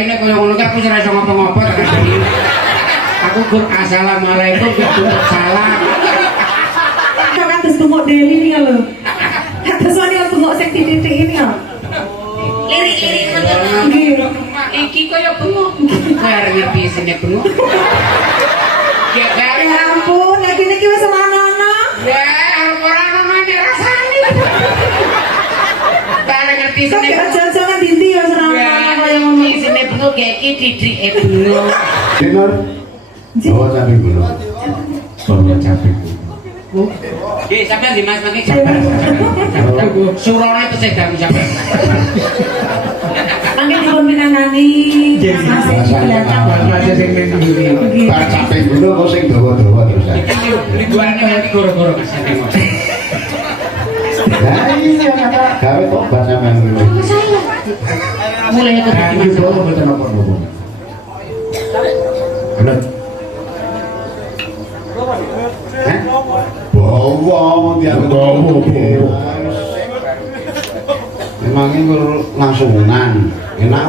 raine kaya ngono ki aku ora iso ngopo-ngopo tekan iki. Aku gur assalamualaikum untuk salam. Kok kados bengok deli nih lho. Kados wani bengok sing titik ini lho. Lirik-lirik ngoten. Nggih. Iki kaya bengok. Kowe arep ngerti sine bengok. Ya kare Ampun, nek niki wis ana-ana. ya ora ono rasane. Kare ngerti Kok sine jangan dinti ya serana kaya ngono. iki sine bengok kayak iki didike bengok. Dinor. Bawa cabai dulu. Bawa cabai dulu. Nggih, sampeyan di Mas mangke sabar. Surone tesih gak sampeyan. Mangke dipun pinanani. Mas kelihatan. Aja sing ning ndi. Bar cabai dulu kok sing dawa-dawa terus. Lingguane nanti goro-goro Mas tengok. Lah iya kata gawe tobat sampean dulu. Mulai ke Iki bawa mboten apa-apa. Bener. Bawa dia memangnya gue langsungan enak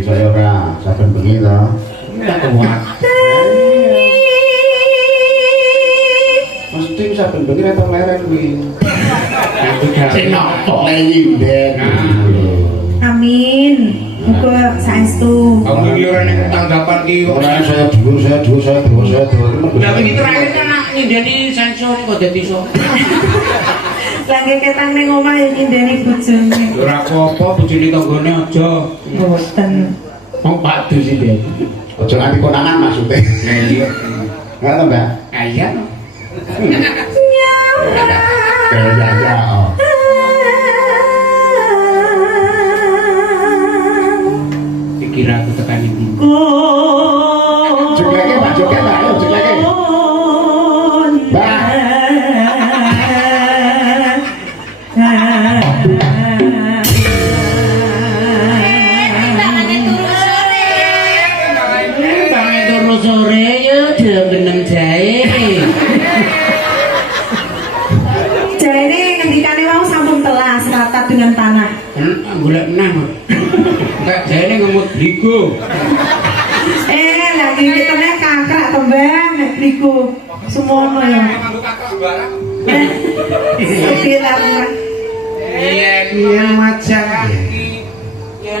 saya ora saben bengi to mesti saben bengi ora leren kuwi sing nopo nyinden Amin. Muga saestu. kamu liuran yang tanggapan ki ora saya dhuwur saya dhuwur lah iki terakhir kan nyindeni sensor kok dadi iso Lagi ketang ning omah ya nyindeni bojone. ora apa-apa bojone tanggane aja Mboten. wong padu sih dia aja nganti konangan maksudnya nah iya enggak to Mbak iya ya oh dikira aku tekan iki jegleke Mbak joget Mbak ayo jegleke Mbak tangan turu sore ya jam 6 jae Jane ngendikane wau sampun telas rata dengan tanah. golek menah enggak jane ngemut bligo Lagi kitane kakak tembang nek niku. Semono ya. Bilang iya iya macan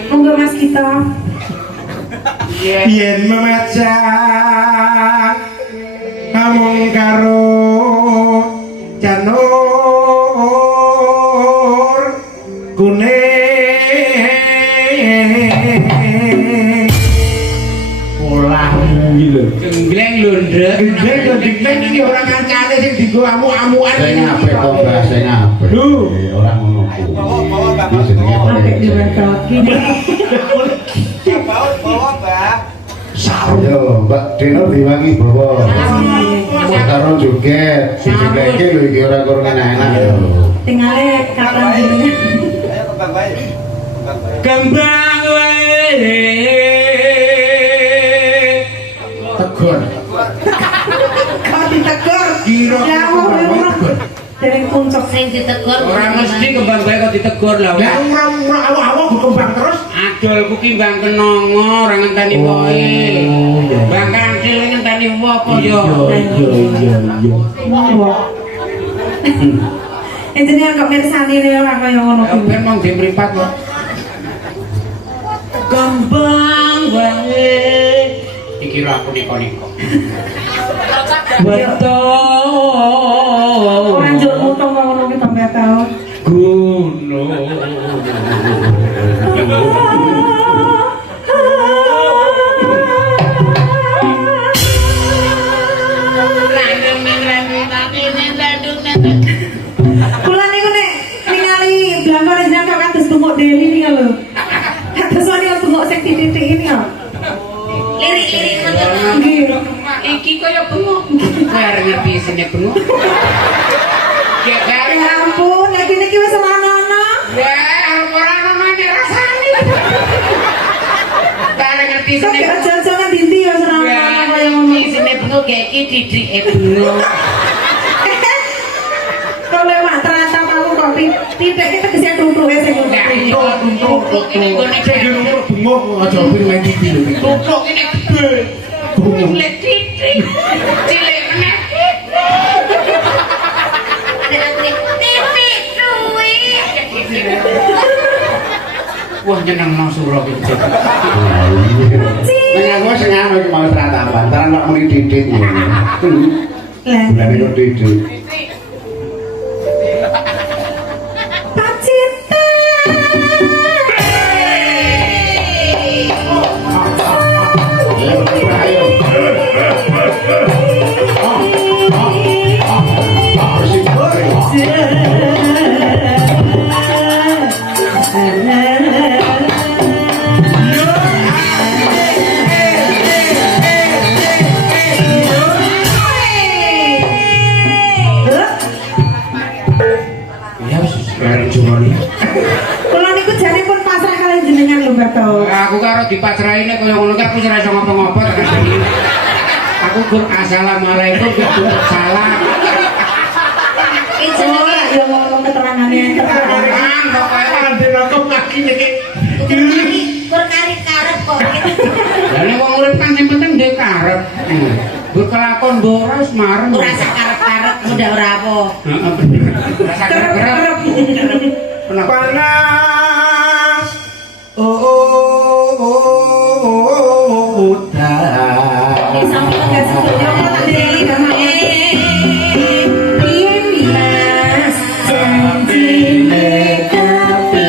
monggo Mas kita. yen memacak namung karo janur kuning olah lho gembleng lundrek gede kok diklek iki ora kancane sing digo amu-amuan sing apik to Mbak sing apik Lho. ora ngono kuwi iki jenenge Apik diwedoki. Yo, Mbak Dino diwangi bawa. Karo joget, jegleke lho iki ora kurang enak yo. Tingale kapan jenengan? kembang wae tegur Kau ditegur. kira Ya Allah. Dereng puncak sing ditegur. ora mesti kembang wae kok ditegur lah lah awak berkembang terus adolku ki mbang kenongo ora ngenteni wae mbang kancil ngenteni apa yo Jenengan kok mirsani ora kaya ngono kuwi. ben mong dimripat kok kembang wae iki ra aku niko-niko betul Ora njuk mutong ngono ki tambah tau. gunung Kula niku nek ningali blangkone jenengan kok kados bengok deli nih lho. Kados wani bengok sing titik ini lho. Lirik-lirik ngoten. Nggih. iki kaya bengok kowe arep ngerti sine bengok ya kare Ampun, nek niki wis ana-ana. ya ora ono rasane kare ngerti Kok sine jangan dinti ya serana kaya ngono. sine bengok kayak iki didike bengok Kalau lewat ternyata kamu kok titik kita kesini Tutuk ini gue nih jadi nomor bengok aja pilih main TV lho. Tutuk ini gede. Cilik titik. Cilik meneh. Ada lagi titik duwi. Wah jeneng no suro iki. Ning aku sing anu iki mau tratapan, taran kok muni didit ngono. Lah. Bulan kok didit. Pacita. Ya wis karo jumoni. Kula niku jane pun pasrah kalian jenengan lho, Bato. Aku karo dipasrahine kaya ngono ki aku ora iso ngapa-ngapa tekan iki. Aku gur assalamualaikum gur salam. Itu Oh, ya ngomong keterangane. Kan pokoke Ada aku kaki iki. kurkari karep kok. Lah nek wong urip kan sing penting ndek karep. Gur kelakon boros mareng. Ora sak karep-karep muda ora apa. Heeh bener. Rasa kerep-kerep. Kenapa? Panas. Udah. Bisa enggak studio kok tak diri sama. Mas, janji tapi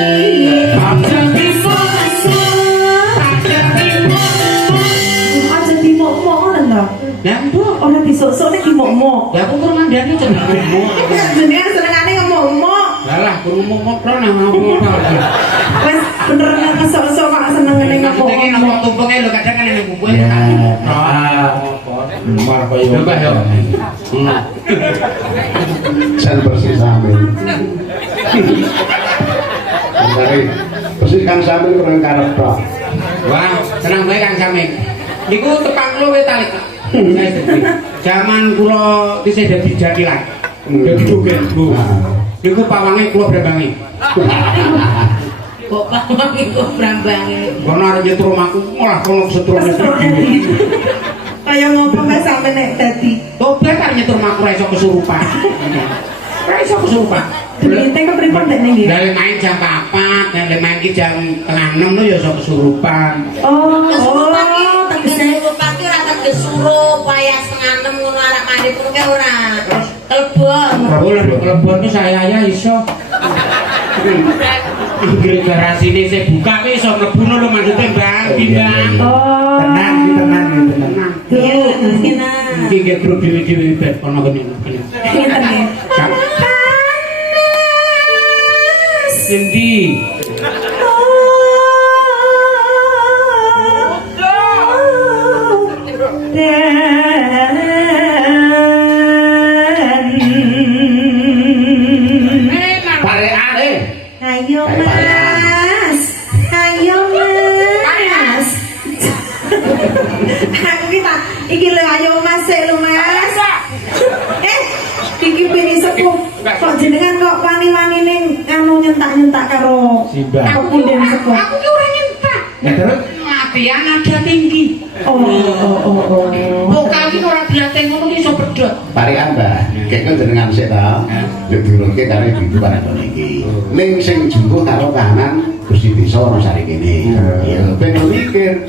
aja dimok-mok lho. Lah mbok, Ora disosok nek dimok-mok. lah aku kur mandani jeneng ngomong. Jenengan senengane ngomong-mok. Lah kur ngomong kok nang ngomong. Wes bener ngesok-sok kok senengane Maksudnya ki ngomong. nopo tumpenge lho kadang kan nek buku. Ya. Mar koyo. Coba yo. Sen persis sampe. Dari persis kan sampe kurang karep tok. Wah, senang bae Kang Samik. Niku tepang kula wis talik. Saya sedih. Zaman kula isih dadi jadilan. Dadi joget, Bu. Niku pawange kula brambangi. Kok pamang iku brambange. Kono arep nyetur omahku, malah kono setrum Kaya ngomong gak sampe nek dadi. Tobat arep nyetur omahku ra iso kesurupan. Ra iso kesurupan. Dite kepripun dek ning nggih? Dari main jam 4, dan main ki jam tengah 6 lho ya iso kesurupan. Kesurupan ki tegese kesurupan ki ora teges surup wayah setengah 6 ngono arek mandi pun ke ora. Kelebon. Boleh kelebon itu saya ya iso. Anggere garasi ini saya buka wis iso mlebu lho maksudnya Bang, Bang. Oh. Tenang, tenang, tenang. Ya, kena. Iki nggih grup dhewe-dhewe bet kono kene. Ngeten nggih. Endi? Pareane. Ayo Mas, ayo Mas. Aku kita, iki lho ayo Mas sik lho Mas. Iki pini sepuh. Kok jenengan kok wani-wani ning anu nyentak-nyentak karo Simbah. kok punden sepuh. Aku ki ora nyentak. Ya terus Latihan nada tinggi. Oh. Vokal ki ora dilatih ngono ki iso pedhot. parikan Mbah. Kek jenengan sik ta. Yo durungke karo ibu parakon iki. Ning sing jumbuh karo kahanan Gusti Desa ana sari kene. Ya ben mikir.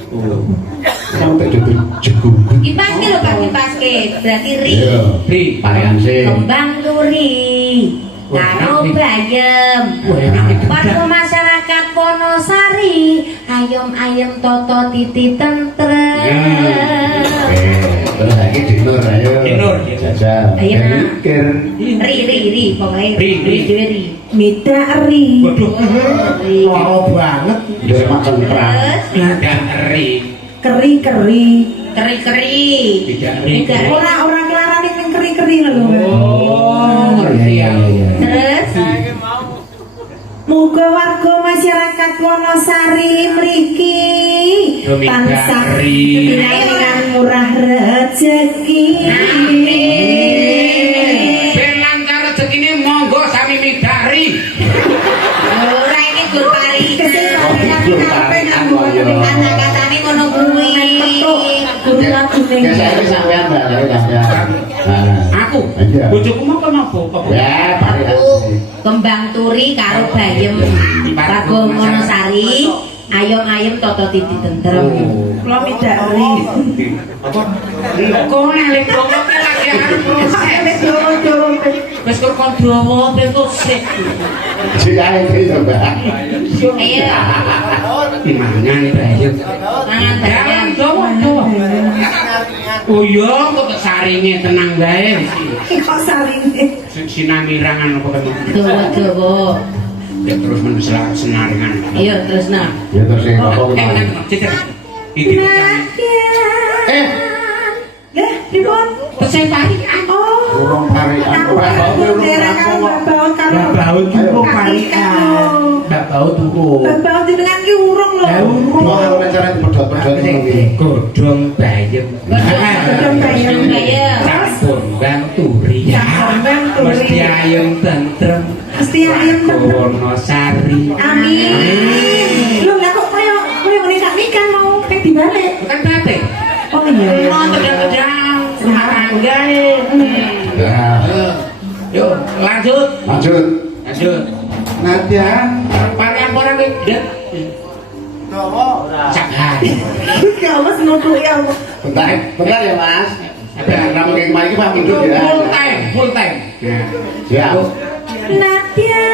Sampai jadi jegung. Dipaske lho Pak, dipaske. Berarti ri. Iya. Ri, Parikan sik. Kembang turi. Karo bayem. Wah, enak iki. Warga masyarakat Wonosari, ayam-ayam toto titi tentrem. Terus lagi dinur ayo. Dinur, ya. Jajal. Ayo, Ben Nak. mikir. Ri, pokoknya Ri. dhewe ri. Midari. Waduh, Ri. Loro banget. Yo macam perang. Terus dan ri. Keri-keri. keri-keri. Tidak ri. Tidak ri. Orang kelarane ning keri-keri lho. Oh, ngerti ya. Terus Muga warga masyarakat Wonosari mriki Domidari. tansah pinangan murah rezeki. Ben lancar rezekine monggo sami midari. ora ini gur pari. Gesek sampean balik sampean. Aku. Iya. Bojoku mau kenapa? Ya, balik. Aku kembang turi karo bayem Prabu Monosari ayom-ayom toto titi tentrem. Kula midari. Apa? Kok ngelik kok lagi arep proses. Wis kok kon dawa kok sik. Sik ae iki to, Mbak. Ayo, Mangan bayem. mangan bayem. Dawa. Oh iya, kok saringe tenang bae. Kok sarine. Sinamirangan apa kan? Dawa-dawa. Ya terus menselak senaringan. Ayo terus nah. Ya terus sing apa Eh, kemarin. iki Lah, pripun? pesai parian. Oh. Urung parian. Aku daerah karo Mbak Baut karo. Mbak Baut ki urung parian. Mbak Baut urung. Mbak Baut jenengan ki urung lho. Mau ora cara pedhot-pedhot ngono iki. Godhong bayem. Godhong bayem. Bayem. Campur banturi. Campur banturi. Mesti ayem tentrem. Mesti ayem tentrem. Wonosari. Amin. Lho, lah kok koyo ngene sak nikan mau ping dibalik. Bukan berarti. Oh iya. Kedang-kedang. Tangga. Ya. Yuk, lanjut. Lanjut. Lanjut. Nadia. Parian orang iki. Cakar. Ya Mas nutuk ya. Bentar ya, Mas. Ada ramu kayak kemarin iki Pak Mundut ya. Full time. Siap. Nadia.